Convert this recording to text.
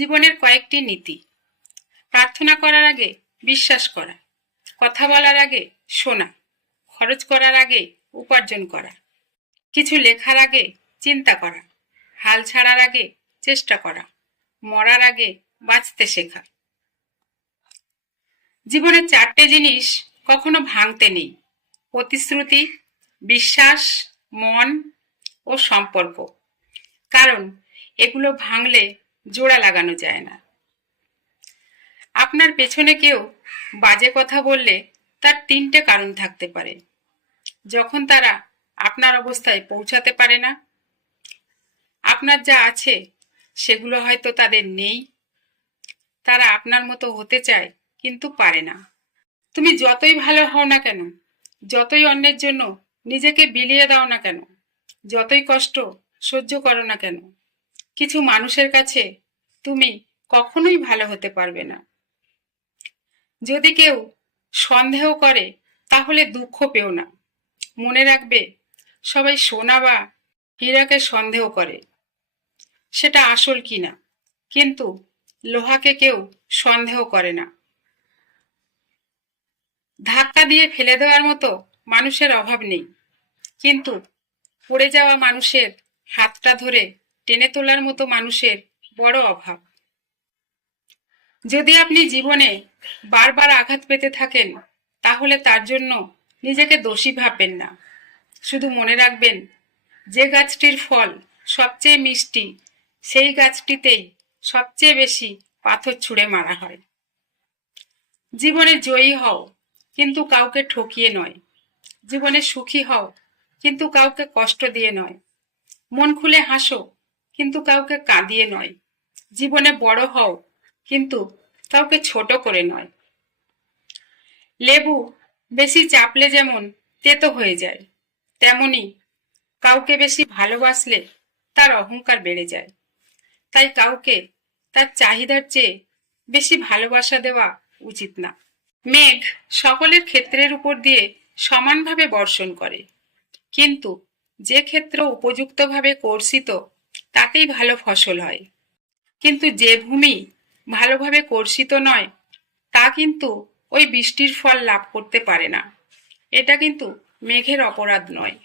জীবনের কয়েকটি নীতি। প্রার্থনা করার আগে বিশ্বাস করা, কথা বলার আগে শোনা, খরচ করার আগে উপার্জন করা, কিছু লেখার আগে চিন্তা করা, হাল ছাড়ার আগে চেষ্টা করা, মরার আগে বাঁচতে শেখা। জীবনের 4টে জিনিস কখনো ভাঙতে নেই: প্রতিশ্রুতি, বিশ্বাস, মন ও সম্পর্ক। কারণ এগুলো ভাঙলে জোড়া লাগানো যায় না। আপনার পেছনে কেউ বাজে কথা বললে তার 3টে কারণ থাকতে পারে। যখন তারা আপনার অবস্থায় পৌঁছাতে পারে না, আপনার যা আছে সেগুলো হয়তো তাদের নেই, তারা আপনার মতো হতে চায় কিন্তু পারে না। তুমি যতই ভালো হও না কেন, যতই অন্যের জন্য নিজেকে বিলিয়ে দাও না কেন, যতই কষ্ট সহ্য করো না কেন, কিছু মানুষের কাছে তুমি কখনোই ভালো হতে পারবে না। যদি কেউ সন্দেহ করে তাহলে দুঃখ পেও না। মনে রাখবে, সবাই সোনা বা হীরাকে সন্দেহ করে সেটা আসল কিনা, কিন্তু লোহাকে কেউ সন্দেহ করে না। ধাক্কা দিয়ে ফেলে দেওয়ার মতো মানুষের অভাব নেই, কিন্তু পড়ে যাওয়া মানুষের হাতটা ধরে টেনে তোলার মতো মানুষের বড় অভাব। যদি আপনি জীবনে বারবার আঘাত পেতে থাকেন, তাহলে তার জন্য নিজেকে দোষী ভাববেন না। শুধু মনে রাখবেন, যে গাছটির ফল সবচেয়ে মিষ্টি, সেই গাছটিতেই সবচেয়ে বেশি পাথর ছুঁড়ে মারা হয়। জীবনে জয়ী হও, কিন্তু কাউকে ঠকিয়ে নয়। জীবনে সুখী হও, কিন্তু কাউকে কষ্ট দিয়ে নয়। মন খুলে হাসো, কিন্তু কাউকে কাঁদিয়ে নয়। জীবনে বড় হও, কিন্তু কাউকে ছোট করে নয়। লেবু বেশি চাপলে যেমন তেতো হয়ে যায়, তেমনি কাউকে বেশি ভালোবাসলে তার অহংকার বেড়ে যায়। তাই কাউকে তার চাহিদার চেয়ে বেশি ভালোবাসা দেওয়া উচিত না। মেঘ সকলের ক্ষেত্রের উপর দিয়ে সমানভাবে বর্ষণ করে, কিন্তু যে ক্ষেত্র উপযুক্তভাবে কর্ষিত তাতেই ভালো ফসল হয়। কিন্তু যে ভূমি ভালোভাবে কর্ষিত নয়, তা কিন্তু ওই বৃষ্টির ফল লাভ করতে পারে না। এটা কিন্তু মেঘের অপরাধ নয়।